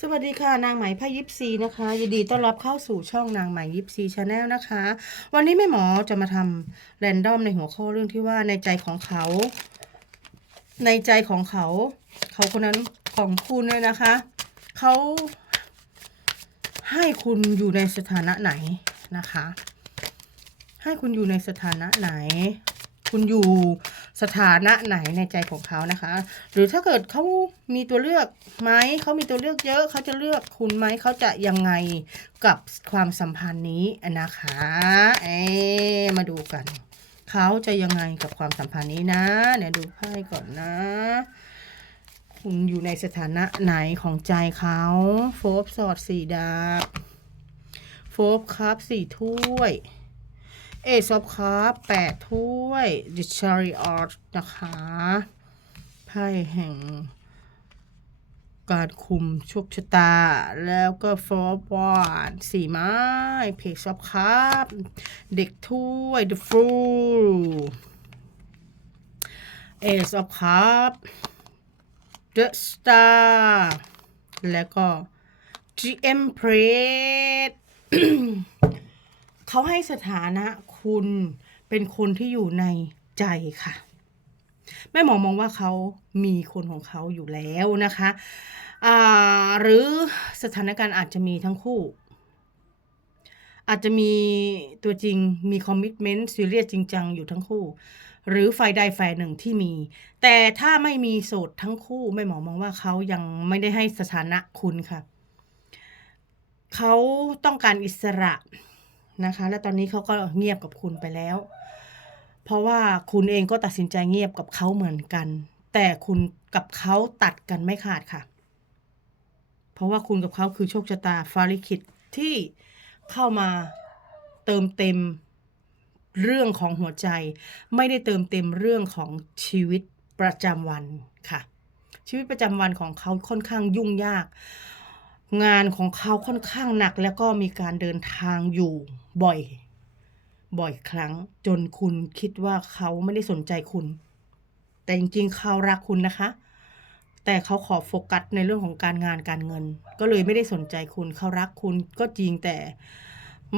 สวัสดีค่ะนางไหมพายิปซีนะคะยินดีต้อนรับเข้าสู่ช่องนางไหมยิปซีชาแนลนะคะ วันนี้แม่หมอจะมาทำแรนดอมในหัวข้อเรื่องที่ว่าในใจของเขา ในใจของเขา เขาคนนั้นของคุณเนี่ยนะคะ เขาให้คุณอยู่ในสถานะไหนนะคะ ให้คุณอยู่ในสถานะไหน คุณอยู่ สถานะไหนในใจของเขานะคะ หรือถ้าเกิดเขามีตัวเลือกไหมเขามีตัวเลือกเยอะเขาจะเลือกคุณไหมเขาจะยังไงกับความสัมพันธ์นี้นะคะเอ๊มาดูกันเขาจะยังไงกับความสัมพันธ์นี้นะเดี๋ยวดูไพ่ก่อนนะคุณอยู่ในสถานะไหนของใจเขาโฟบสอดสี่ดาบโฟบครับสี่ถ้วย เอซอฟครับแปดถ้วย The Chariot นะคะไพ่แห่งการคุมโชคชะตา แล้วก็ฟอร์วอร์ดสี่ไม้เพกซอฟครับ เด็กถ้วย The Fool Ace of Cup The Star แล้วก็ GM Press เขาให้สถานะ คุณเป็นคนที่อยู่ในใจค่ะ แม่หมอมองว่าเขามีคนของเขาอยู่แล้วนะคะหรือสถานการณ์อาจจะมีทั้งคู่ อาจจะมีตัวจริงมีคอมมิชเมนต์ซีเรียสจริงจังอยู่ทั้งคู่ หรือฝ่ายใดฝ่ายหนึ่งที่มี แต่ถ้าไม่มีโสดทั้งคู่แม่หมอมองว่าเขายังไม่ได้ให้สถานะคุณค่ะ เขาต้องการอิสระ นะคะ และตอนนี้เขาก็เงียบกับคุณไปแล้ว เพราะว่าคุณเองก็ตัดสินใจเงียบกับเขาเหมือนกัน แต่คุณกับเขาตัดกันไม่ขาดค่ะ เพราะว่าคุณกับเขาคือโชคชะตาฟาริคิดที่เข้ามาเติมเต็มเรื่องของหัวใจ ไม่ได้เติมเต็มเรื่องของชีวิตประจำวันค่ะ ชีวิตประจำวันของเขาค่อนข้างยุ่งยาก งานของเขาค่อนข้างหนัก แล้วก็มีการเดินทางอยู่บ่อย บ่อยครั้ง จนคุณคิดว่าเขาไม่ได้สนใจคุณ แต่จริงๆเขารักคุณนะคะ แต่เขาขอโฟกัสในเรื่องของการงานการเงิน ก็เลยไม่ได้สนใจคุณเขารักคุณก็จริงแต่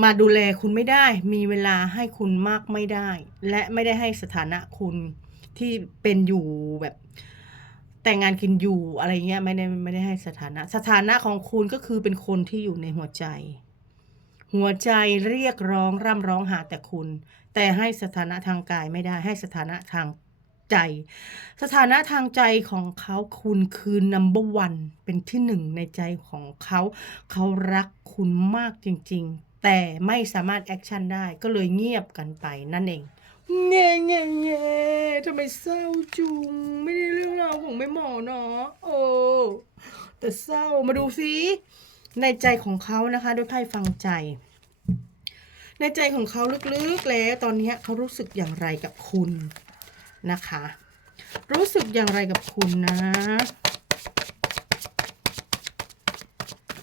มาดูแลคุณไม่ได้ มีเวลาให้คุณมากไม่ได้ และไม่ได้ให้สถานะคุณที่เป็นอยู่แบบ แต่งงานกินอยู่อะไรเงี้ยไม่ได้ไม่ได้ให้สถานะ สถานะของคุณก็คือเป็นคนที่อยู่ในหัวใจ หัวใจเรียกร้องร่ำร้องหาแต่คุณ แต่ให้สถานะทางกายไม่ได้ให้สถานะทางใจ สถานะทางใจของเขาคุณคือ number one เป็นที่หนึ่งในใจของเขา เขารักคุณมากจริง ๆ แต่ไม่สามารถแอคชั่นได้ก็เลยเงียบกันไปนั่นเองเง่เง่เง่ทำไมเศร้าจุงไม่ได้เรื่องาวของแม่หมอเนาะโอ้แต่เศร้ามาดูซิในใจของเขานะคะด้วยไพ่ฟังใจ ในใจของเขาลึกๆแล้วตอนนี้เขารู้สึกอย่างไรกับคุณนะคะ รู้สึกอย่างไรกับคุณนะ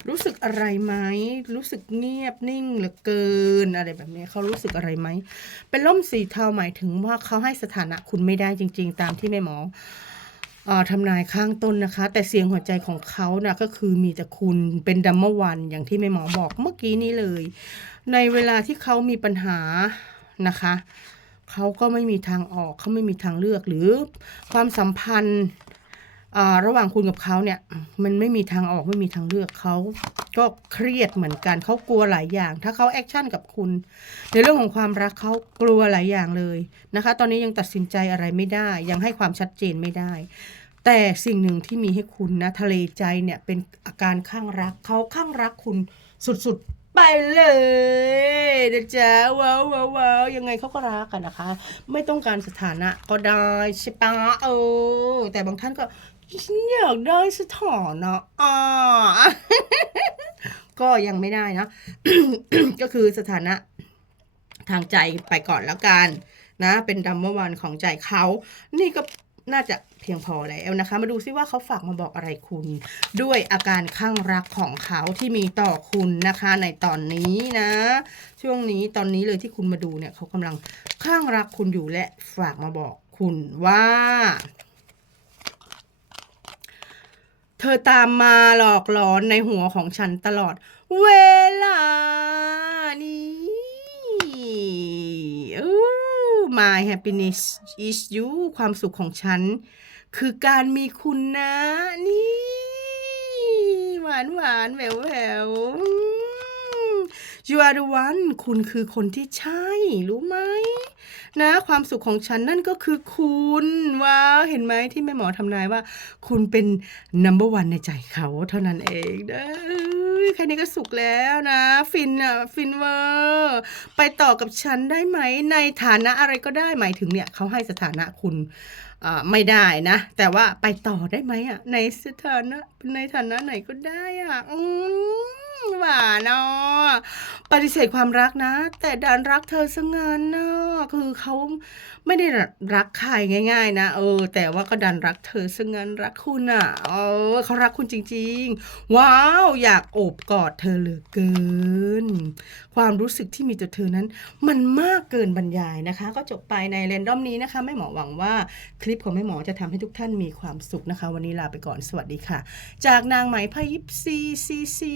รู้สึกอะไรไหมรู้สึกเงียบนิ่งเหลือเกินอะไรแบบนี้เขารู้สึกอะไรไหมเป็นล่มสีเทาหมายถึงว่าเขาให้สถานะคุณไม่ได้จริง ๆ ตามที่แม่หมอ ทำนายข้างต้นนะคะ แต่เสียงหัวใจของเขานะ่ะก็คือมีแต่คุณเป็นดัมเมวันอย่างที่แม่หมอบอกเมื่อกี้นี้เลย ในเวลาที่เขามีปัญหานะคะเขาก็ไม่มีทางออกเขาไม่มีทางเลือกหรือความสัมพันธ์ระหว่างคุณกับเขาเนี่ยมันไม่มีทางออกไม่มีทางเลือกเขา ก็เครียดเหมือนกันเขากลัวหลายอย่าง ถ้าเขาแอคชั่นกับคุณ ในเรื่องของความรักเขากลัวหลายอย่างเลยนะคะ ตอนนี้ยังตัดสินใจอะไรไม่ได้ ยังให้ความชัดเจนไม่ได้ แต่สิ่งหนึ่งที่มีให้คุณนะ ทะเลใจเนี่ยเป็นอาการข้างรักเขาข้างรักคุณสุดๆไปเลยนะจ๊ะว้าวว้าวว้าวยังไงเขาก็รักกันนะคะ ไม่ต้องการสถานะก็ได้ใช่ปะเออแต่บางท่านก็ ฉันอยากได้สถานะอ่าก็ยังไม่ได้นะ ก็คือสถานะทางใจไปก่อนแล้วกันนะ เป็นดัมเมอร์วันของใจเขา นี่ก็น่าจะเพียงพอแล้วนะคะ มาดูซิว่าเขาฝากมาบอกอะไรคุณ ด้วยอาการข้างรักของเขาที่มีต่อคุณนะคะ ในตอนนี้นะ ช่วงนี้ตอนนี้เลยที่คุณมาดูเนี่ยเขากำลังข้างรักคุณอยู่และฝากมาบอกคุณว่า เธธอตามมาหลอกหลอนในหัวของฉันตลอด เวลานี้อู้ My happiness is you ความสุขของฉัน คือการมีคุณนะ นี่ หวานหวานแหววแหวว You are the one คุณคือคนที่ใช่ รู้ไหมนะความสุขของฉันนั่นก็คือคุณว้าวเห็นไหมที่แม่หมอทำนายว่า คุณเป็น number one ในใจเขาเท่านั้นเองเอ้ยแค่นี้ก็สุขแล้วนะ ฟินอะฟินเวอร์ไปต่อกับฉันได้ไหมในฐานะอะไรก็ได้หมายถึงเนี่ยเขาให้สถานะคุณ ไม่ได้นะ แต่ว่าไปต่อได้ไหมอะ ในสถานะในฐานะไหนก็ได้อะอืมหวานเนาะปฏิเสธความรักนะ แต่ดันรักเธอซะงั้นนะคือเขาไม่ได้รักใครง่าย ๆ นะเออ แต่ว่าก็ดันรักเธอซะงั้นรักคุณอะเออเขารักคุณจริง ๆ ว้าวอยากโอบกอดเธอเหลือเกิน ความรู้สึกที่มีต่อเธอนั้น มันมากเกินบรรยายนะคะ ก็จบไปในเรนดอมนี้นะคะแม่หมอหวังว่าคลิปของแม่หมอจะทำให้ทุกท่านมีความสุขนะคะ วันนี้ลาไปก่อนสวัสดีค่ะ จากนางไหมพยิปซีซีซี